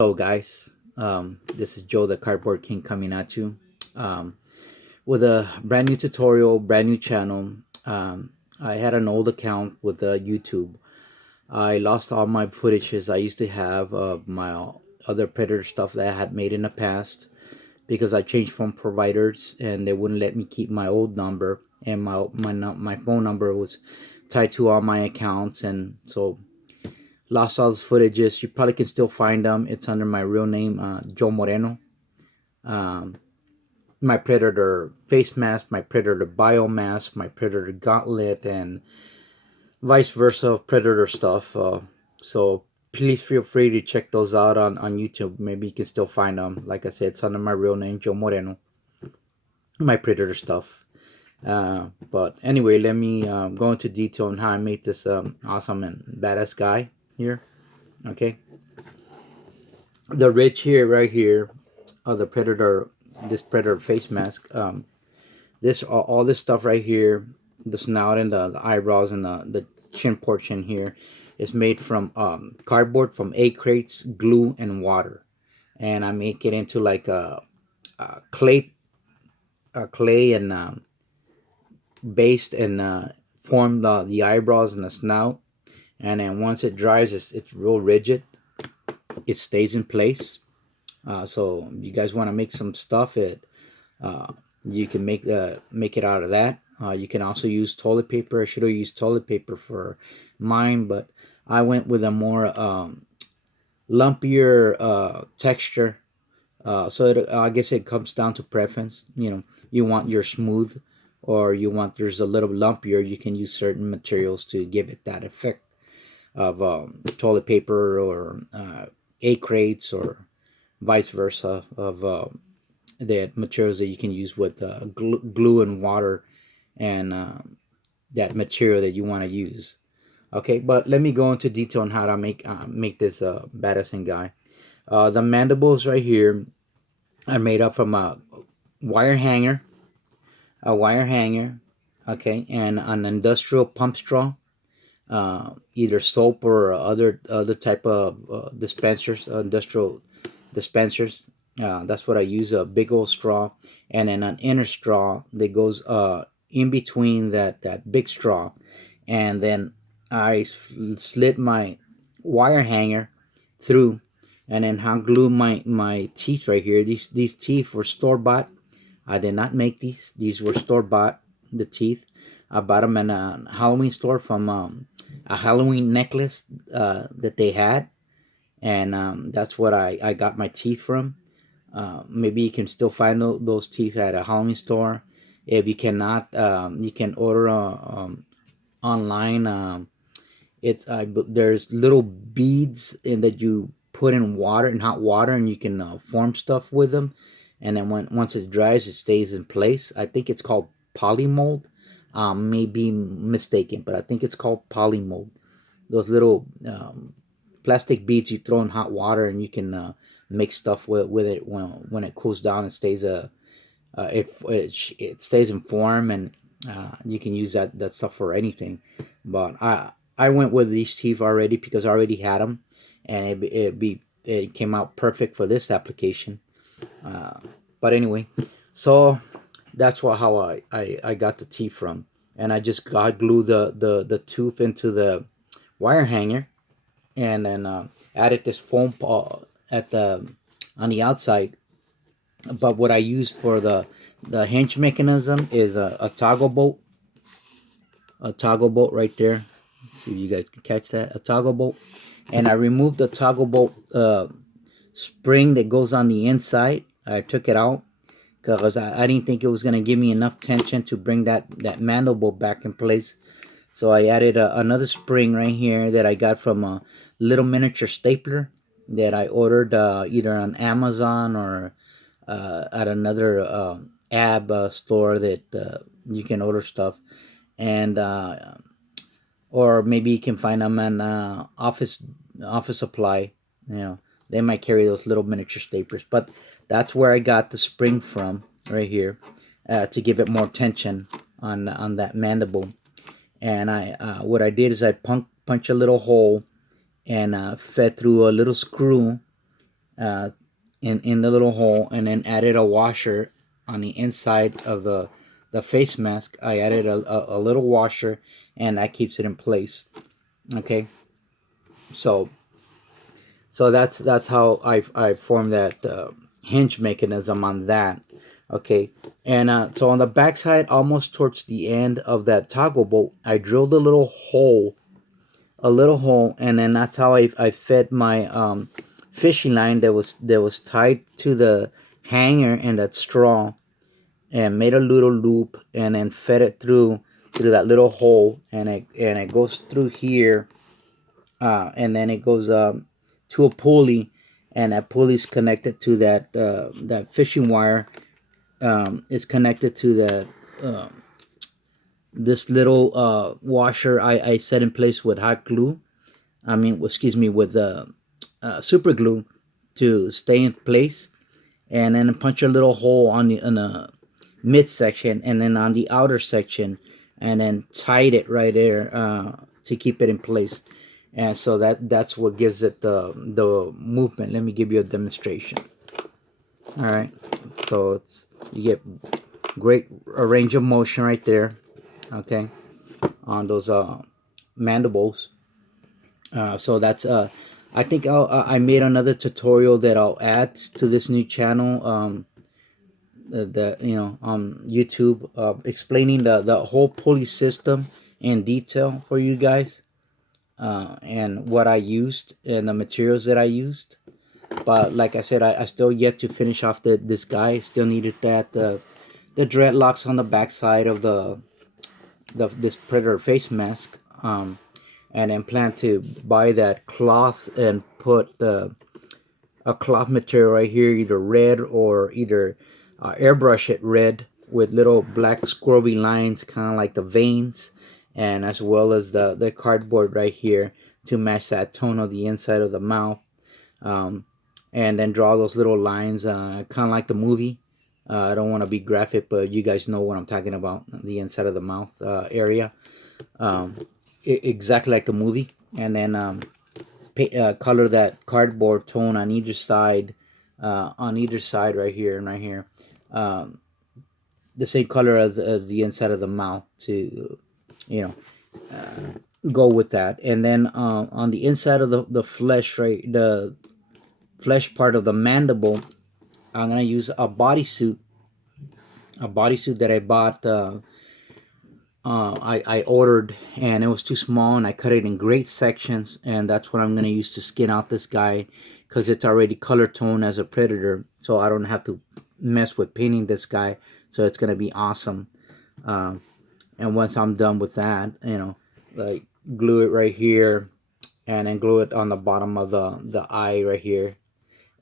Hello, guys. This is Joe, the Cardboard King, coming at you um, with a brand new tutorial, brand new channel. I had an old account with YouTube. I lost all my footages I used to have of my other Predator stuff that I had made in the past because I changed phone providers and they wouldn't let me keep my old number, and my phone number was tied to all my accounts, and so lost all those footages. You probably can still find them. It's under my real name, Joe Moreno. Um, my Predator face mask, my Predator biomask, my Predator gauntlet, and vice versa of Predator stuff. So please feel free to check those out on YouTube. Maybe you can still find them. Like I said, it's under my real name, Joe Moreno. My Predator stuff. But anyway, let me go into detail on how I made this awesome and badass guy here. Okay. The ridge here, right here, of the Predator, this Predator face mask. This all this stuff right here, the snout and the eyebrows and the chin portion here, is made from cardboard, from egg crates, glue, and water. And I make it into like a clay, and based and form the eyebrows and the snout. And then once it dries, it's real rigid. It stays in place. So you guys want to make some stuff, you can make it out of that. You can also use toilet paper. I should have used toilet paper for mine, but I went with a more lumpier texture. I guess it comes down to preference. You want your smooth, or you want there's a little lumpier. You can use certain materials to give it that effect of toilet paper or egg crates, or vice versa of the materials that you can use with glue and water, and that material that you want to use. Okay, but let me go into detail on how to make this badass guy. The mandibles right here are made up from wire hanger, a wire hanger, okay, and an industrial pump straw, either soap or other type of dispensers, industrial dispensers. That's what I use, a big old straw, and then an inner straw that goes in between that big straw, and then I slid my wire hanger through, and then hot glue my teeth right here. These teeth were store bought. I did not make these. These were store bought. The teeth. I bought them in a Halloween store from a Halloween necklace that they had, and that's what I got my teeth from. Maybe you can still find those teeth at a Halloween store. If you cannot, you can order online. There's little beads in that you put in water, in hot water, and you can form stuff with them. And then once it dries, it stays in place. I think it's called polymold. May be mistaken, but I think it's called polymold. Those little plastic beads you throw in hot water, and you can make stuff with it when it cools down. It stays it stays in form, and you can use that stuff for anything. But I went with these teeth already because I already had them, and it came out perfect for this application. But anyway, so that's how I got the teeth from, and I just got glue the tooth into the wire hanger, and then added this foam at the on the outside. But what I use for the hinge mechanism is a toggle bolt right there. See if you guys can catch that, a toggle bolt. And I removed the toggle bolt spring that goes on the inside. I took it out because I didn't think it was going to give me enough tension to bring that mandible back in place. So I added another spring right here that I got from a little miniature stapler that I ordered either on Amazon or at another ab store that you can order stuff, and or maybe you can find them in office supply. They might carry those little miniature staplers, but that's where I got the spring from right here, to give it more tension on that mandible. And what I did is I punch a little hole and fed through a little screw uh, in the little hole, and then added a washer on the inside of the face mask. I added a little washer, and that keeps it in place. Okay, so that's how I formed that hinge mechanism on that. Okay, and so on the backside, almost towards the end of that toggle bolt, I drilled a little hole, and then that's how I fed my fishing line that was tied to the hanger and that straw, and made a little loop, and then fed it through that little hole, and it goes through here, and then it goes to a pulley, and that pulley is connected to that fishing wire. Is connected to that this little washer I set in place with hot glue. I mean, excuse me, with super glue to stay in place, and then punch a little hole on the midsection, and then on the outer section, and then tied it right there to keep it in place. And so that's what gives it the movement. Let me give you a demonstration. All right, so you get great range of motion right there. Okay, on those mandibles. So that's I think I made another tutorial that I'll add to this new channel. On YouTube, explaining the whole pulley system in detail for you guys, and what I used and the materials that I used. But like I said, I still yet to finish off this guy. Still needed that the dreadlocks on the backside of this predator face mask, and then plan to buy that cloth and put a cloth material right here, either red or either airbrush it red with little black squirrely lines, kind of like the veins, and as well as the cardboard right here to match that tone of the inside of the mouth, and then draw those little lines, kind of like the movie. I don't want to be graphic, but you guys know what I'm talking about, the inside of the mouth area, exactly like the movie. And then color that cardboard tone on either side, right here and right here, the same color as the inside of the mouth to, you know, go with that. And then on the inside of the flesh, right, the flesh part of the mandible, I'm gonna use a bodysuit that I bought. I ordered, and it was too small, and I cut it in great sections, and that's what I'm gonna use to skin out this guy, because it's already color toned as a predator, so I don't have to mess with painting this guy. So it's gonna be awesome. And once I'm done with that, like glue it right here, and then glue it on the bottom of the eye right here,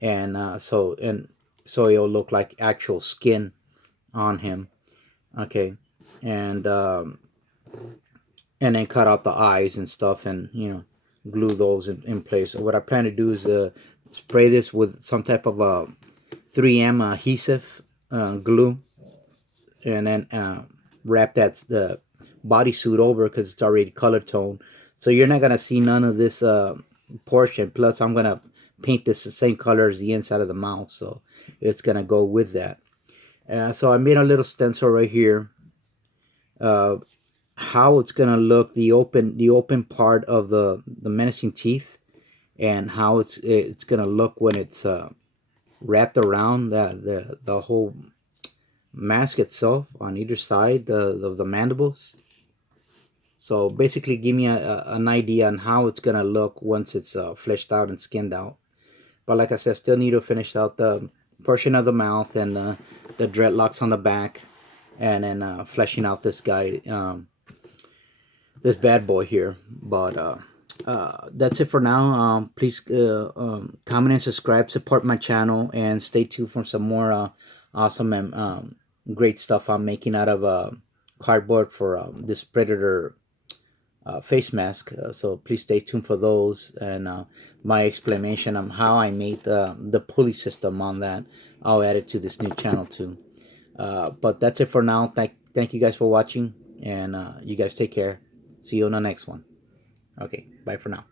and so it'll look like actual skin on him. Okay, and then cut out the eyes and stuff, and glue those in place. So what I plan to do is spray this with some type of a 3M adhesive glue, and then wrap the bodysuit over, because it's already color toned. So you're not gonna see none of this portion. Plus, I'm gonna paint this the same color as the inside of the mouth, so it's gonna go with that. So I made a little stencil right here. How it's gonna look, the open part of the menacing teeth, and how it's gonna look when it's wrapped around the whole mask itself on either side of the mandibles. So basically, give me an idea on how it's gonna look once it's fleshed out and skinned out. But like I said, still need to finish out the portion of the mouth and the dreadlocks on the back, and then fleshing out this guy, this bad boy here. But that's it for now. Please comment and subscribe, support my channel, and stay tuned for some more awesome and great stuff I'm making out of cardboard for this predator face mask. So please stay tuned for those, and my explanation on how I made the pulley system on that, I'll add it to this new channel too. But that's it for now. Thank you guys for watching, and you guys take care. See you on the next one. Okay, bye for now.